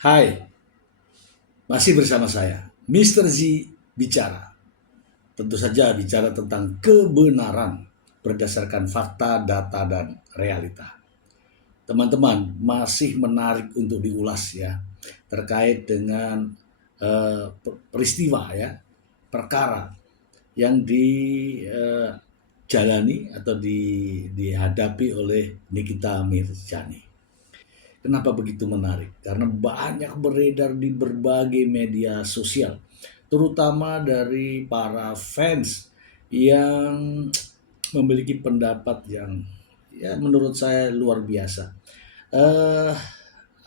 Hai, masih bersama saya, Mr. Z bicara. Tentu saja bicara tentang kebenaran berdasarkan fakta, data, dan realita. Teman-teman, masih menarik untuk diulas ya, terkait dengan peristiwa ya, perkara yang dijalani atau dihadapi oleh Nikita Mirzani. Kenapa begitu menarik? Karena banyak beredar di berbagai media sosial, terutama dari para fans yang memiliki pendapat yang ya menurut saya luar biasa. Eh,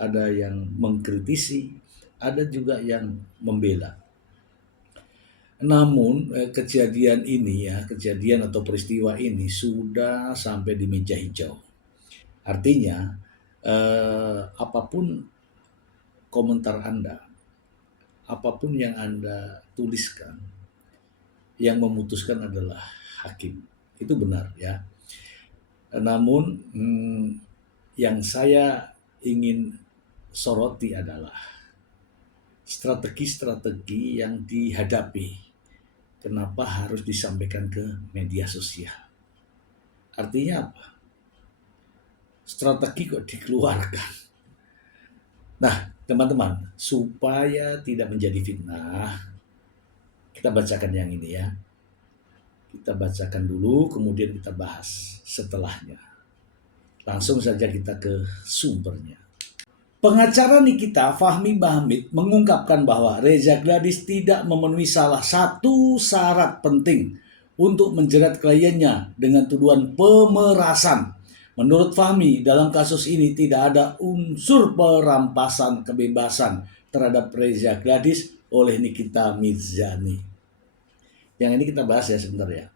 ada yang mengkritisi, ada juga yang membela. Namun kejadian ini ya, kejadian atau peristiwa ini sudah sampai di meja hijau. Artinya apapun komentar Anda, apapun yang Anda tuliskan, yang memutuskan adalah hakim. Itu benar ya. Namun yang saya ingin soroti adalah strategi-strategi yang dihadapi. Kenapa harus disampaikan ke media sosial? Artinya apa? Strategi kok dikeluarkan. Nah, teman-teman, supaya tidak menjadi fitnah, kita bacakan yang ini ya. Kita bacakan dulu, kemudian kita bahas setelahnya. Langsung saja kita ke sumbernya. Pengacara Nikita, Fahmi Bahmid, mengungkapkan bahwa Reza Gladys tidak memenuhi salah satu syarat penting untuk menjerat kliennya dengan tuduhan pemerasan. Menurut Fahmi, dalam kasus ini tidak ada unsur perampasan kebebasan terhadap Reza Gladys oleh Nikita Mirzani. Yang ini kita bahas ya sebentar ya.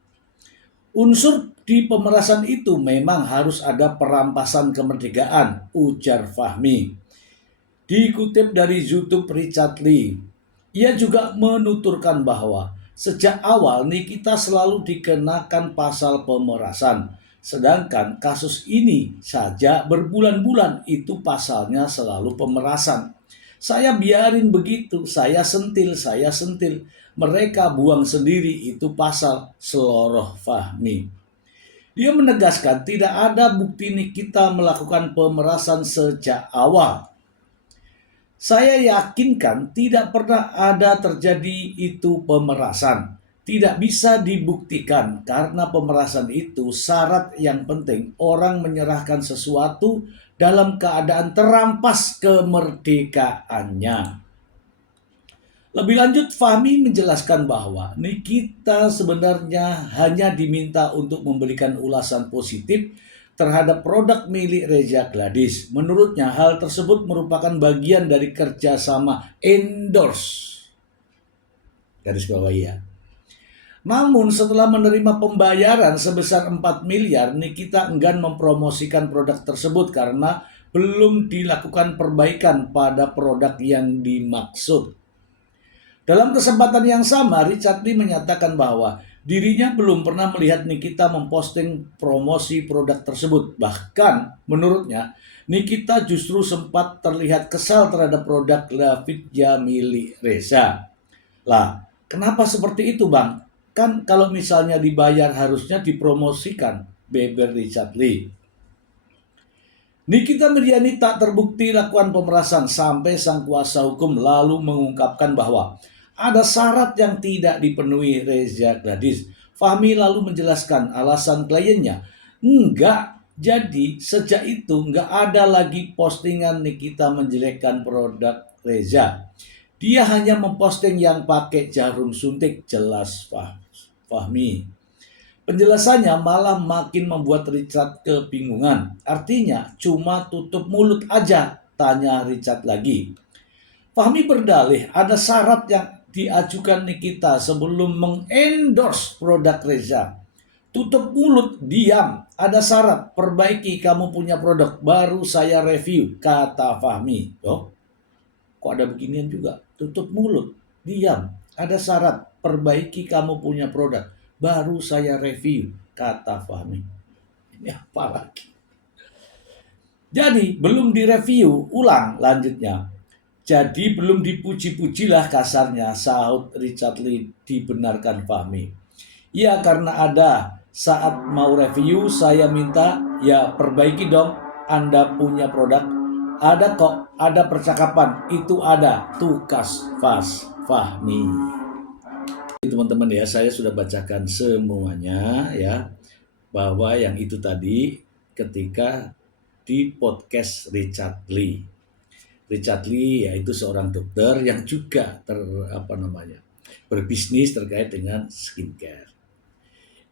Unsur di pemerasan itu memang harus ada perampasan kemerdekaan, ujar Fahmi. Dikutip dari YouTube Richard Lee, ia juga menuturkan bahwa sejak awal Nikita selalu dikenakan pasal pemerasan, sedangkan kasus ini saja berbulan-bulan itu pasalnya selalu pemerasan. Saya biarin begitu, saya sentil. Mereka buang sendiri itu pasal, seloroh Fahmi. Dia menegaskan tidak ada bukti Nikita melakukan pemerasan sejak awal. Saya yakinkan tidak pernah ada terjadi itu pemerasan. Tidak bisa dibuktikan karena pemerasan itu syarat yang penting orang menyerahkan sesuatu dalam keadaan terampas kemerdekaannya. Lebih lanjut, Fahmi menjelaskan bahwa Nikita sebenarnya hanya diminta untuk memberikan ulasan positif terhadap produk milik Reza Gladys. Menurutnya, hal tersebut merupakan bagian dari kerjasama endorse. Garis bawah ya. Namun setelah menerima pembayaran sebesar 4 miliar, Nikita enggan mempromosikan produk tersebut karena belum dilakukan perbaikan pada produk yang dimaksud. Dalam kesempatan yang sama, Richard Lee menyatakan bahwa dirinya belum pernah melihat Nikita memposting promosi produk tersebut. Bahkan menurutnya, Nikita justru sempat terlihat kesal terhadap produk Lavitja milik Reza. Lah, kenapa seperti itu Bang? Kan kalau misalnya dibayar harusnya dipromosikan, beber Richard Lee. Nikita Mirzani tak terbukti lakukan pemerasan sampai sang kuasa hukum lalu mengungkapkan bahwa ada syarat yang tidak dipenuhi Reza Gladys. Fahmi lalu menjelaskan alasan kliennya. Enggak, jadi sejak itu enggak ada lagi postingan Nikita menjelekkan produk Reza. Dia hanya memposting yang pakai jarum suntik, jelas Fahmi. Penjelasannya malah makin membuat Richard kebingungan. Artinya cuma tutup mulut aja, tanya Richard lagi. Fahmi berdalih ada syarat yang diajukan Nikita sebelum mengendorse produk Reza. Tutup mulut, diam. Ada syarat, perbaiki kamu punya produk, baru saya review, kata Fahmi. Oh, kok ada beginian juga? Tutup mulut, diam. Ada syarat, perbaiki kamu punya produk, baru saya review, kata Fahmi. Ini apa lagi? Jadi belum direview, ulang lanjutnya. Jadi belum dipuji-pujilah kasarnya, sahut Richard Lee dibenarkan Fahmi. Ya karena ada, saat mau review saya minta, ya perbaiki dong, Anda punya produk. Ada kok, ada percakapan, itu ada, tukas Fahmi. Teman-teman ya, saya sudah bacakan semuanya ya, bahwa yang itu tadi ketika di podcast Richard Lee. Richard Lee yaitu seorang dokter yang juga berbisnis terkait dengan skincare.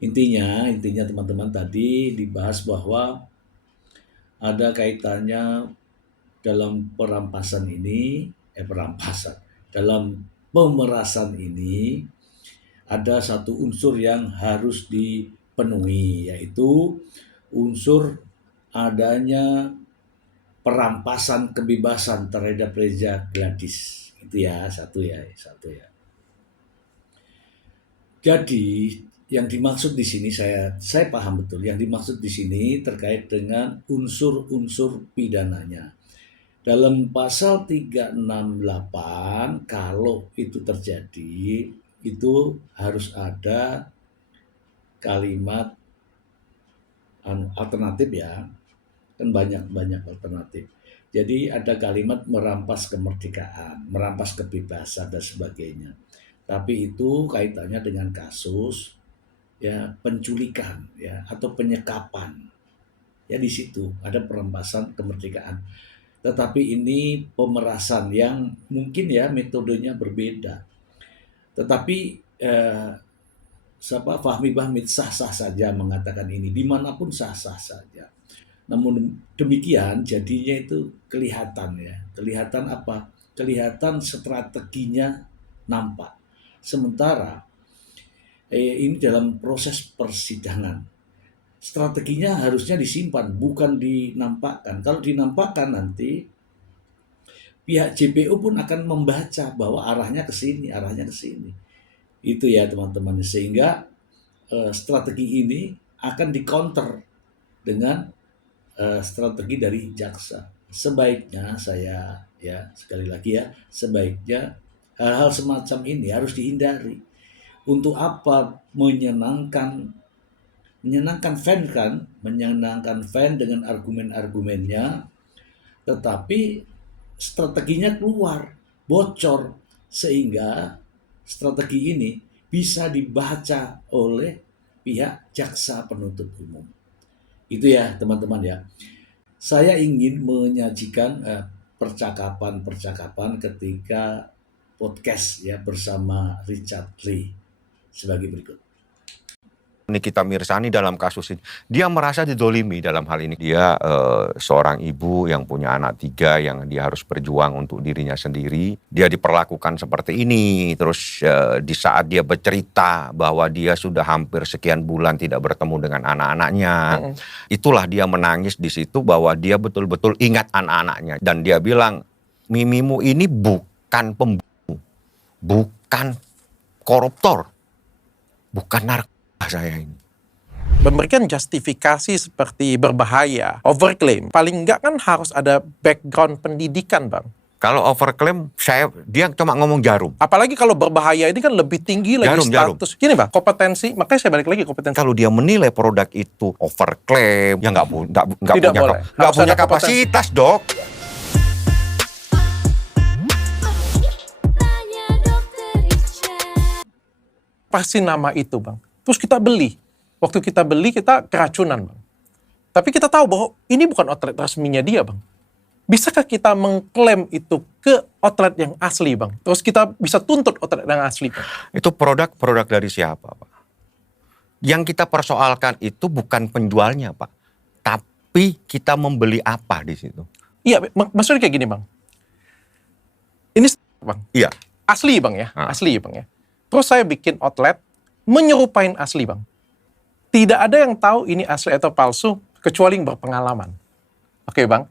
Intinya teman-teman tadi dibahas bahwa ada kaitannya dalam dalam pemerasan ini ada satu unsur yang harus dipenuhi, yaitu unsur adanya perampasan kebebasan terhadap Reza Gladys. Itu ya, satu ya. Jadi yang dimaksud di sini saya paham betul. Yang dimaksud di sini terkait dengan unsur-unsur pidananya. Dalam pasal 368 kalau itu terjadi itu harus ada kalimat alternatif ya. Kan banyak alternatif. Jadi ada kalimat merampas kemerdekaan, merampas kebebasan dan sebagainya. Tapi itu kaitannya dengan kasus ya penculikan ya atau penyekapan. Ya di situ ada perampasan kemerdekaan. Tetapi ini pemerasan yang mungkin ya metodenya berbeda. Tetapi Fahmi Bahmid sah-sah saja mengatakan ini, dimanapun sah-sah saja. Namun demikian jadinya itu kelihatan ya. Kelihatan apa? Kelihatan strateginya nampak. Sementara ini dalam proses persidangan. Strateginya harusnya disimpan, bukan dinampakkan. Kalau dinampakkan nanti pihak JPU pun akan membaca bahwa arahnya ke sini. Itu ya teman-teman. Sehingga strategi ini akan di-counter dengan strategi dari jaksa. Sebaiknya sebaiknya hal-hal semacam ini harus dihindari. Untuk apa menyenangkan fan dengan argumen-argumennya, tetapi strateginya keluar, bocor, sehingga strategi ini bisa dibaca oleh pihak jaksa penuntut umum. Itu ya teman-teman ya. Saya ingin menyajikan percakapan ketika podcast ya bersama Richard Lee sebagai berikut. Nikita Mirzani dalam kasus ini, dia merasa didolimi dalam hal ini. Dia seorang ibu yang punya anak 3 yang dia harus berjuang untuk dirinya sendiri. Dia diperlakukan seperti ini. Terus di saat dia bercerita bahwa dia sudah hampir sekian bulan tidak bertemu dengan anak-anaknya, itulah dia menangis di situ bahwa dia betul-betul ingat anak-anaknya. Dan dia bilang, Mimimu ini bukan pembunuh, bukan koruptor, bukan narkoba. Saya ini memberikan justifikasi seperti berbahaya, overclaim, paling enggak kan harus ada background pendidikan, Bang. Kalau overclaim, dia cuma ngomong jarum. Apalagi kalau berbahaya ini kan lebih tinggi lagi status. Gini, Bang, kompetensi, makanya saya balik lagi kompetensi. Kalau dia menilai produk itu overclaim, ya nggak punya kapasitas, Dok. Pasti nama itu, Bang. Terus kita beli. Waktu kita beli, kita keracunan, Bang. Tapi kita tahu bahwa ini bukan outlet resminya dia, Bang. Bisakah kita mengklaim itu ke outlet yang asli, Bang? Terus kita bisa tuntut outlet yang asli, Bang? Itu produk dari siapa, Pak? Yang kita persoalkan itu bukan penjualnya, Pak. Tapi kita membeli apa di situ? Iya, maksudnya kayak gini, Bang. Ini, Bang. Iya. Asli, Bang ya. Asli, Bang ya. Terus saya bikin outlet menyerupain asli, Bang. Tidak ada yang tahu ini asli atau palsu kecuali yang berpengalaman. Oke, Bang?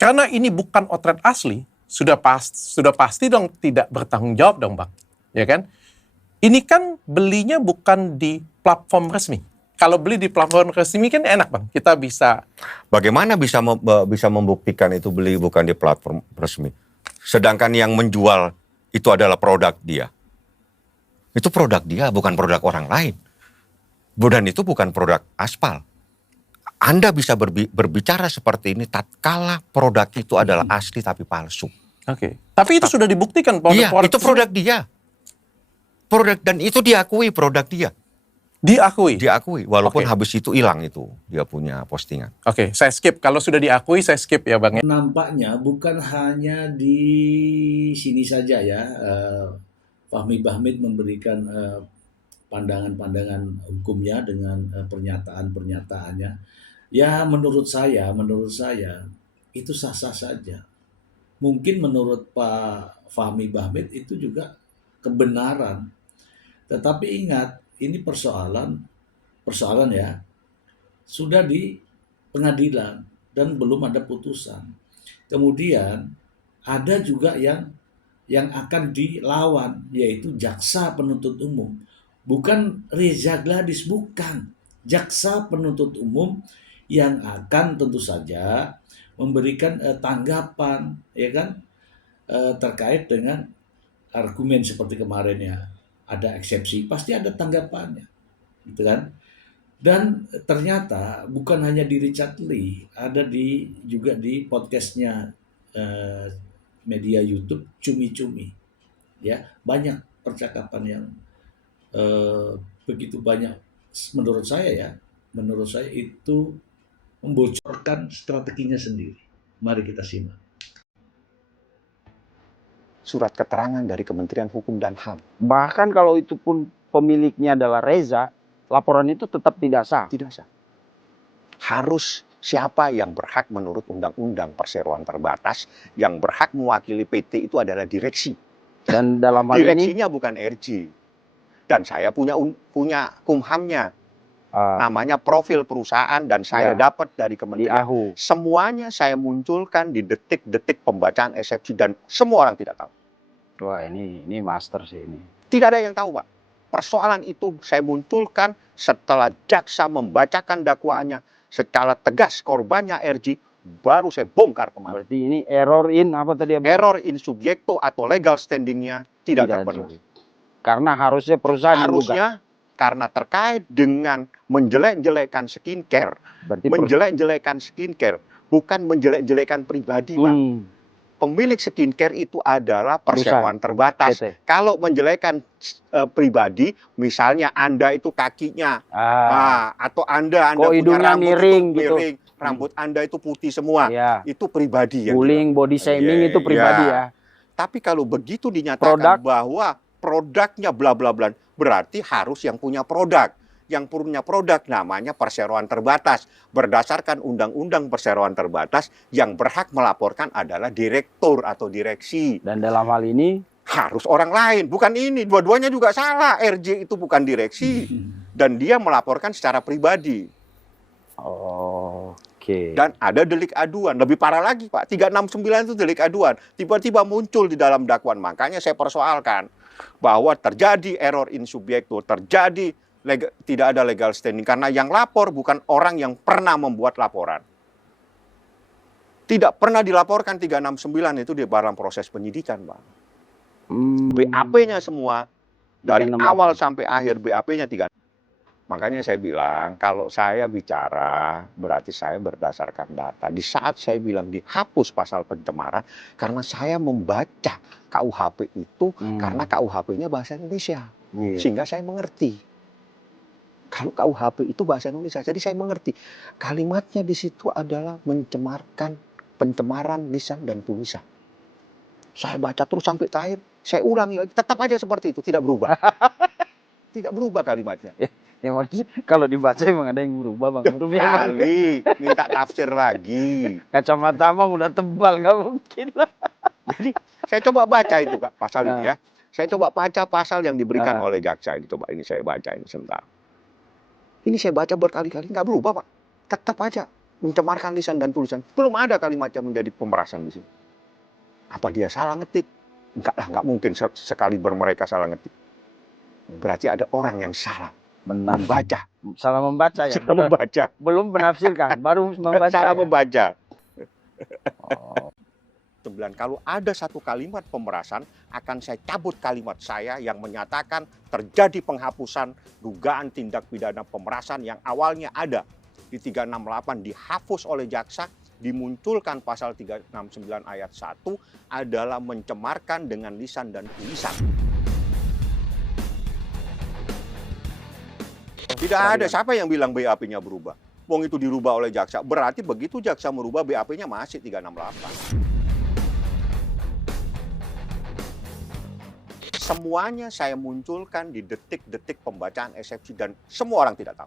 Karena ini bukan outlet asli, sudah pasti dong tidak bertanggung jawab dong, Bang. Ya kan? Ini kan belinya bukan di platform resmi. Kalau beli di platform resmi kan enak, Bang. Kita bisa... Bagaimana bisa membuktikan itu beli bukan di platform resmi? Sedangkan yang menjual itu adalah produk dia. Itu produk dia, bukan produk orang lain. Dan itu bukan produk aspal. Anda bisa berbicara seperti ini tatkala produk itu adalah asli tapi palsu. Oke. Tapi itu sudah dibuktikan Iya, itu produk dia. Dan itu diakui produk dia. Diakui, walaupun habis itu hilang itu dia punya postingan. Oke, saya skip. Kalau sudah diakui, saya skip ya Bang. Nampaknya bukan hanya di sini saja ya, Fahmi Bahmid memberikan pandangan-pandangan hukumnya dengan pernyataan-pernyataannya. Ya menurut saya itu sah-sah saja. Mungkin menurut Pak Fahmi Bahmid itu juga kebenaran. Tetapi ingat, ini persoalan ya, sudah di pengadilan dan belum ada putusan. Kemudian ada juga yang akan dilawan, yaitu jaksa penuntut umum. Bukan Reza Gladys, bukan. Jaksa penuntut umum yang akan tentu saja memberikan tanggapan, ya kan, terkait dengan argumen seperti kemarin ya. Ada eksepsi, pasti ada tanggapannya, gitu kan? Dan ternyata bukan hanya di Richard Lee, ada juga di podcastnya media YouTube Cumi-Cumi, ya banyak percakapan yang begitu banyak. Menurut saya itu membocorkan strateginya sendiri. Mari kita simak. Surat keterangan dari Kementerian Hukum dan HAM. Bahkan kalau itu pun pemiliknya adalah Reza, laporan itu tetap tidak sah. Tidak sah. Harus siapa yang berhak menurut Undang-Undang Perseroan Terbatas, yang berhak mewakili PT itu adalah direksi. Dan dalam hal direksinya ini, bukan RJ. Dan saya punya kumhamnya. Namanya profil perusahaan dan saya dapat dari Kementerian. Semuanya saya munculkan di detik-detik pembacaan eksepsi dan semua orang tidak tahu. Wah, ini master sih ini. Tidak ada yang tahu, Pak. Persoalan itu saya munculkan setelah jaksa membacakan dakwaannya secara tegas korbannya RJ, baru saya bongkar kemarin. Berarti ini error in apa tadi? Error in subjecto atau legal standingnya tidak terpenuhi. Karena harusnya perusahaan harusnya karena terkait dengan menjelek-jelekan skincare. Berarti menjelek-jelekan skincare, bukan menjelek-jelekan pribadi, Pak. Pemilik skincare itu adalah perseroan terbatas. Kalau menjelekkan pribadi, misalnya Anda itu kakinya, atau Anda punya rambut miring, miring, rambut Anda itu putih semua, itu pribadi. Bullying, body shaming itu pribadi ya. Tapi kalau begitu dinyatakan bahwa produknya bla bla bla, berarti harus yang punya produk. Yang punya produk namanya perseroan terbatas. Berdasarkan Undang-Undang Perseroan Terbatas, yang berhak melaporkan adalah direktur atau direksi. Dan dalam hal ini harus orang lain, bukan ini. Dua-duanya juga salah. RJ itu bukan direksi dan dia melaporkan secara pribadi. Oke. Dan ada delik aduan, lebih parah lagi, Pak. 369 itu delik aduan. Tiba-tiba muncul di dalam dakwaan. Makanya saya persoalkan bahwa terjadi error in subjecto, terjadi tidak ada legal standing karena yang lapor bukan orang yang pernah membuat laporan. Tidak pernah dilaporkan 369 itu di dalam proses penyidikan, Pak. BAP-nya semua dari awal sampai akhir BAP-nya 3. Makanya saya bilang kalau saya bicara berarti saya berdasarkan data. Di saat saya bilang dihapus pasal pencemaran karena saya membaca KUHP itu karena KUHP-nya bahasa Indonesia. Sehingga saya mengerti. Kalau KUHP itu bahasa Indonesia, jadi saya mengerti. Kalimatnya di situ adalah pencemaran lisan dan tulisan. Saya baca terus sampai terakhir, saya ulangi lagi, tetap aja seperti itu, tidak berubah. Tidak berubah kalimatnya. Ya maksudnya kalau dibaca emang ada yang berubah, Bang. Kali, minta tafsir lagi. Kacamata Bang udah tebal, nggak mungkin lah. Jadi saya coba baca itu, Kak, pasal ini ya. Saya coba baca pasal yang diberikan oleh jaksa ini. Coba ini saya baca ini sebentar. Ini saya baca berkali-kali, nggak berubah, Pak. Tetap aja mencemarkan lisan dan tulisan. Belum ada kalimatnya menjadi pemerasan di sini. Apa dia salah ngetik? Enggak lah, nggak mungkin sekali mereka salah ngetik. Berarti ada orang yang salah membaca. Salah membaca ya? Salah membaca. Belum menafsirkan, baru membaca. Salah membaca. Kalau ada satu kalimat pemerasan, akan saya cabut kalimat saya yang menyatakan terjadi penghapusan dugaan tindak pidana pemerasan yang awalnya ada di 368 dihapus oleh jaksa, dimunculkan pasal 369 ayat 1 adalah mencemarkan dengan lisan dan tulisan. Tidak ada siapa yang bilang BAP-nya berubah. Wong itu dirubah oleh jaksa, berarti begitu jaksa merubah BAP-nya masih 368. Semuanya saya munculkan di detik-detik pembacaan eksepsi dan semua orang tidak tahu.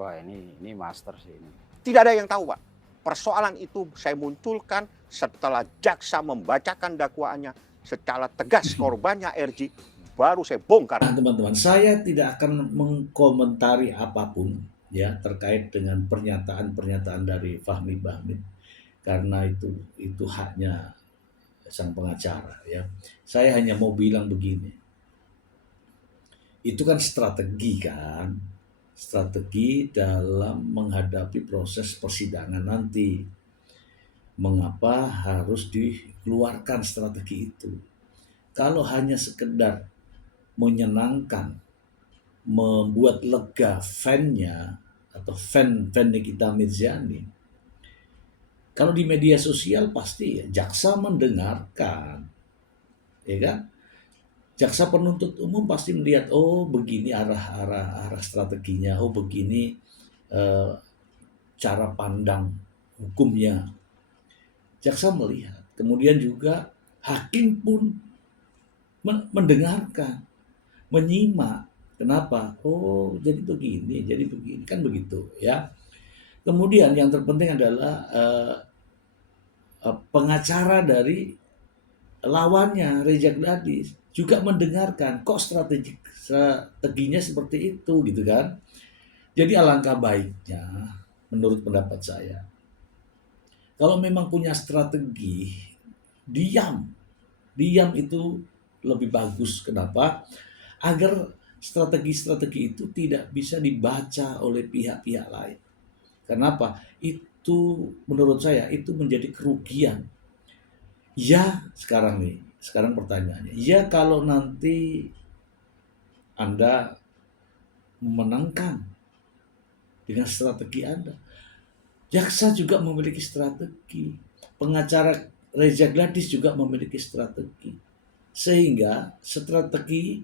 Wah, ini master sih ini. Tidak ada yang tahu, Pak. Persoalan itu saya munculkan setelah jaksa membacakan dakwaannya secara tegas korbannya RJ, baru saya bongkar. Nah, teman-teman, saya tidak akan mengkomentari apapun ya terkait dengan pernyataan-pernyataan dari Fahmi Bahmid karena itu haknya sang pengacara ya. Saya hanya mau bilang begini. Itu kan strategi dalam menghadapi proses persidangan nanti. Mengapa harus dikeluarkan strategi itu? Kalau hanya sekedar menyenangkan, membuat lega fan-nya atau fan Nikita Mirzani, kalau di media sosial pasti ya, jaksa mendengarkan, ya kan? Jaksa penuntut umum pasti melihat, oh begini arah strateginya, oh begini cara pandang hukumnya. Jaksa melihat, kemudian juga hakim pun mendengarkan, menyimak. Kenapa? Oh jadi begini, kan begitu ya. Kemudian yang terpenting adalah pengacara dari lawannya Reza Gladys juga mendengarkan kok strateginya seperti itu gitu kan. Jadi alangkah baiknya menurut pendapat saya kalau memang punya strategi diam itu lebih bagus. Kenapa? Agar strategi-strategi itu tidak bisa dibaca oleh pihak-pihak lain. Kenapa? Itu menurut saya itu menjadi kerugian. Ya, sekarang pertanyaannya. Ya kalau nanti Anda memenangkan dengan strategi Anda. Jaksa juga memiliki strategi. Pengacara Reza Gladys juga memiliki strategi. Sehingga strategi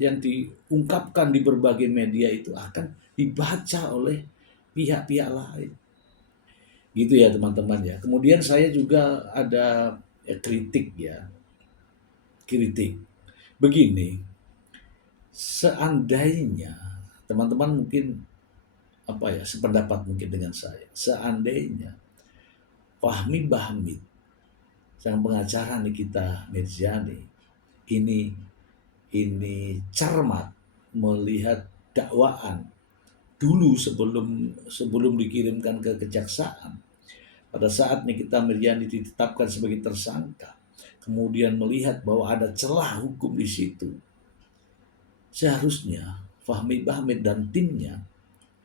yang diungkapkan di berbagai media itu akan dibaca oleh pihak-pihak lain. Gitu ya teman-teman ya. Kemudian saya juga ada kritik. Begini, seandainya teman-teman mungkin sependapat mungkin dengan saya. Seandainya Fahmi Bahmid, sang pengacara Nikita Mirzani, ini cermat melihat dakwaan dulu sebelum dikirimkan ke kejaksaan. Pada saat Nikita Mirzani ditetapkan sebagai tersangka, kemudian melihat bahwa ada celah hukum di situ, seharusnya Fahmi Bahmid dan timnya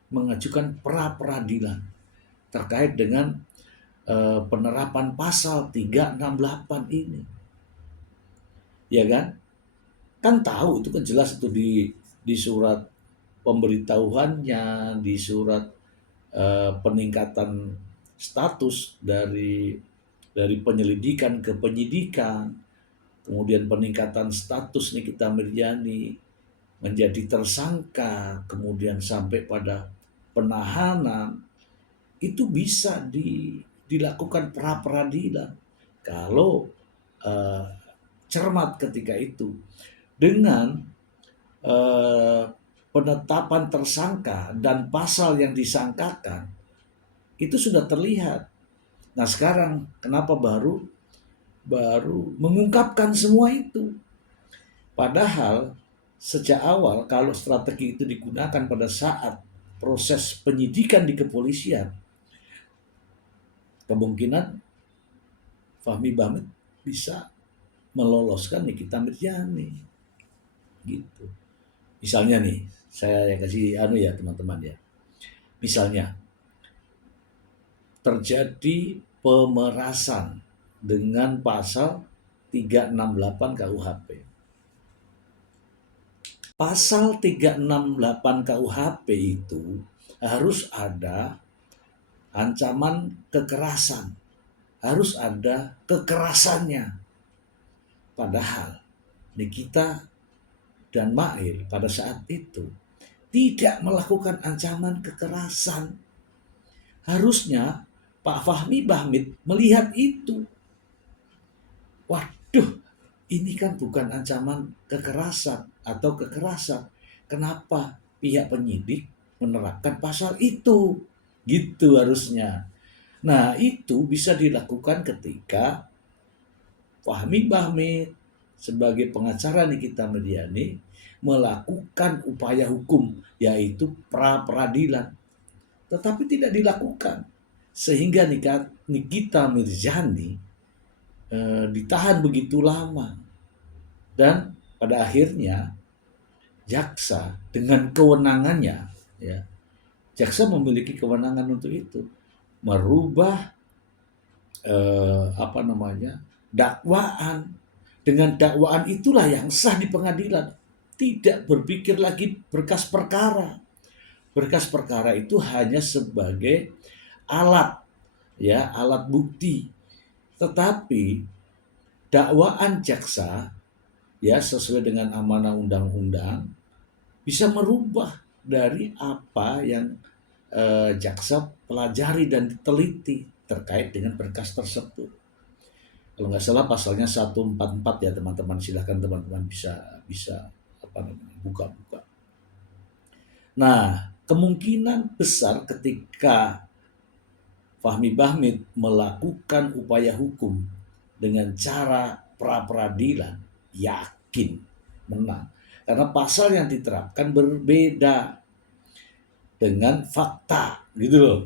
mengajukan pra-peradilan terkait dengan penerapan pasal 368 ini. Ya kan? Kan tahu itu kan jelas itu di surat pemberitahuannya, di surat peningkatan status dari penyelidikan ke penyidikan, kemudian peningkatan status Nikita Mirzani menjadi tersangka, kemudian sampai pada penahanan, itu bisa dilakukan pra-peradilan kalau cermat ketika itu dengan penetapan tersangka dan pasal yang disangkakan itu sudah terlihat. Nah sekarang kenapa baru mengungkapkan semua itu? Padahal sejak awal kalau strategi itu digunakan pada saat proses penyidikan di kepolisian, kemungkinan Fahmi Bahmid bisa meloloskan Nikita Mirzani. Gitu. Misalnya nih, saya kasih ya teman-teman ya. Misalnya terjadi pemerasan dengan pasal 368 KUHP. Pasal 368 KUHP itu harus ada ancaman kekerasan, harus ada kekerasannya. Padahal Nikita dan Mail pada saat itu tidak melakukan ancaman kekerasan. Harusnya Pak Fahmi Bahmid melihat itu. Waduh, ini kan bukan ancaman kekerasan atau kekerasan. Kenapa pihak penyidik menerapkan pasal itu? Gitu harusnya. Nah, itu bisa dilakukan ketika Fahmi Bahmid sebagai pengacara Nikita Mirzani melakukan upaya hukum, yaitu pra-peradilan. Tetapi tidak dilakukan. Sehingga Nikita Mirzani ditahan begitu lama. Dan pada akhirnya jaksa dengan kewenangannya, ya, jaksa memiliki kewenangan untuk itu, merubah dakwaan. Dengan dakwaan itulah yang sah di pengadilan. Tidak berpikir lagi berkas perkara. Berkas perkara itu hanya sebagai alat, ya, alat bukti. Tetapi dakwaan jaksa, ya, sesuai dengan amanah undang-undang, bisa merubah dari apa yang jaksa pelajari dan teliti terkait dengan berkas tersebut. Kalau nggak salah pasalnya 144 ya teman-teman, silahkan teman-teman bisa buka-buka. Nah, kemungkinan besar ketika Fahmi Bahmid melakukan upaya hukum dengan cara pra-peradilan, yakin menang. Karena pasal yang diterapkan berbeda dengan fakta, gitu loh.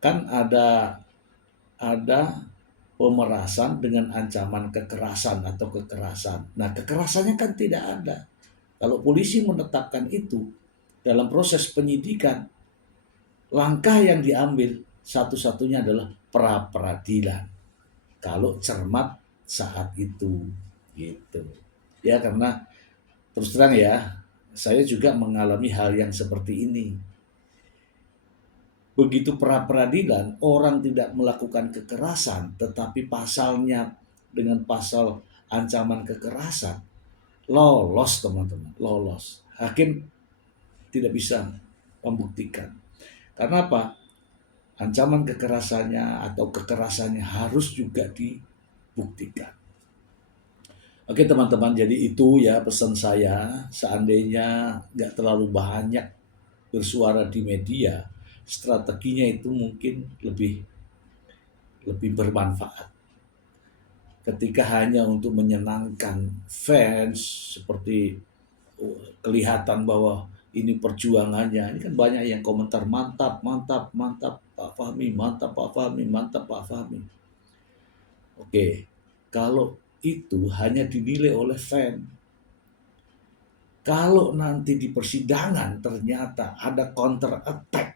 Kan ada pemerasan dengan ancaman kekerasan atau kekerasan. Nah, kekerasannya kan tidak ada. Kalau polisi menetapkan itu dalam proses penyidikan, langkah yang diambil satu-satunya adalah pra-peradilan. Kalau cermat saat itu, gitu. Ya, karena terus terang ya, saya juga mengalami hal yang seperti ini. Begitu pra-peradilan, orang tidak melakukan kekerasan, tetapi pasalnya dengan pasal ancaman kekerasan, lolos teman-teman, lolos. Hakim tidak bisa membuktikan. Karena apa? Ancaman kekerasannya atau kekerasannya harus juga dibuktikan. Oke teman-teman, jadi itu ya pesan saya. Seandainya nggak terlalu banyak bersuara di media, strateginya itu mungkin lebih bermanfaat. Ketika hanya untuk menyenangkan fans, seperti kelihatan bahwa ini perjuangannya, ini kan banyak yang komentar mantap, mantap, mantap Pak Fahmi, mantap Pak Fahmi, mantap Pak Fahmi. Oke, kalau itu hanya dinilai oleh fan. Kalau nanti di persidangan ternyata ada counter attack,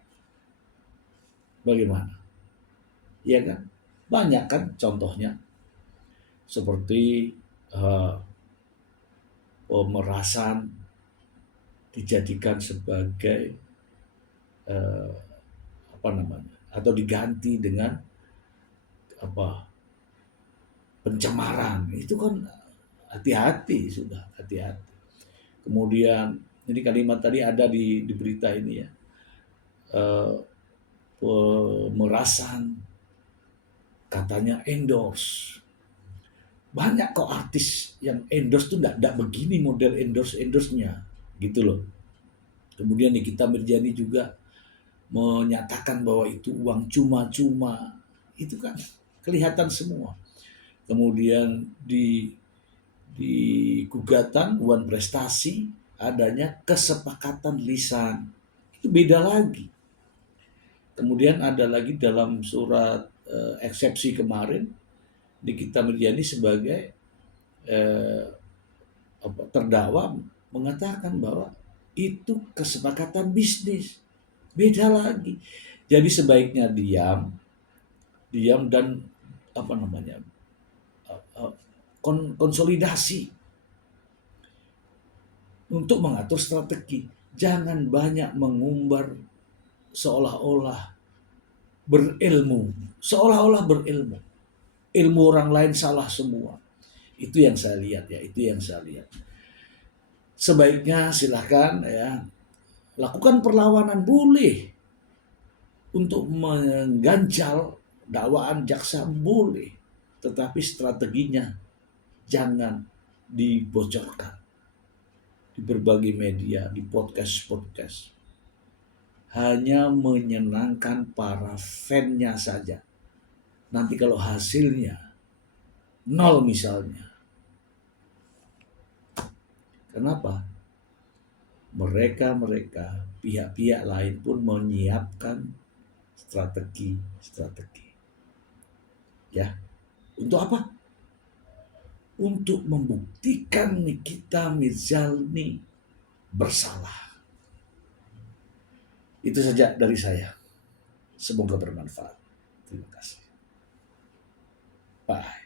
bagaimana? Ya kan? Banyak kan contohnya. Seperti pemerasan dijadikan sebagai atau diganti dengan pencemaran. Itu kan hati-hati sudah, hati-hati. Kemudian ini kalimat tadi ada di berita ini ya, pemerasan katanya endorse. Banyak kok artis yang endorse tuh enggak begini model endorse-nya gitu loh. Kemudian Nikita Mirzani juga menyatakan bahwa itu uang cuma-cuma. Itu kan kelihatan semua. Kemudian di gugatan Wan Prestasi adanya kesepakatan lisan. Itu beda lagi. Kemudian ada lagi dalam surat eksepsi kemarin, Nikita Mirzani sebagai terdakwa mengatakan bahwa itu kesepakatan bisnis. Beda lagi. Jadi sebaiknya diam dan apa namanya konsolidasi untuk mengatur strategi. Jangan banyak mengumbar seolah-olah berilmu, seolah-olah berilmu. Ilmu orang lain salah semua. Itu yang saya lihat ya, itu yang saya lihat. Sebaiknya silahkan ya, lakukan perlawanan boleh. Untuk mengganjal dakwaan jaksa boleh. Tetapi strateginya jangan dibocorkan. Di berbagai media, di podcast-podcast. Hanya menyenangkan para fan-nya saja. Nanti kalau hasilnya nol misalnya. Kenapa? Mereka pihak-pihak lain pun menyiapkan strategi. Ya. Untuk apa? Untuk membuktikan Nikita Mirzani bersalah. Itu saja dari saya. Semoga bermanfaat. Terima kasih. Bye.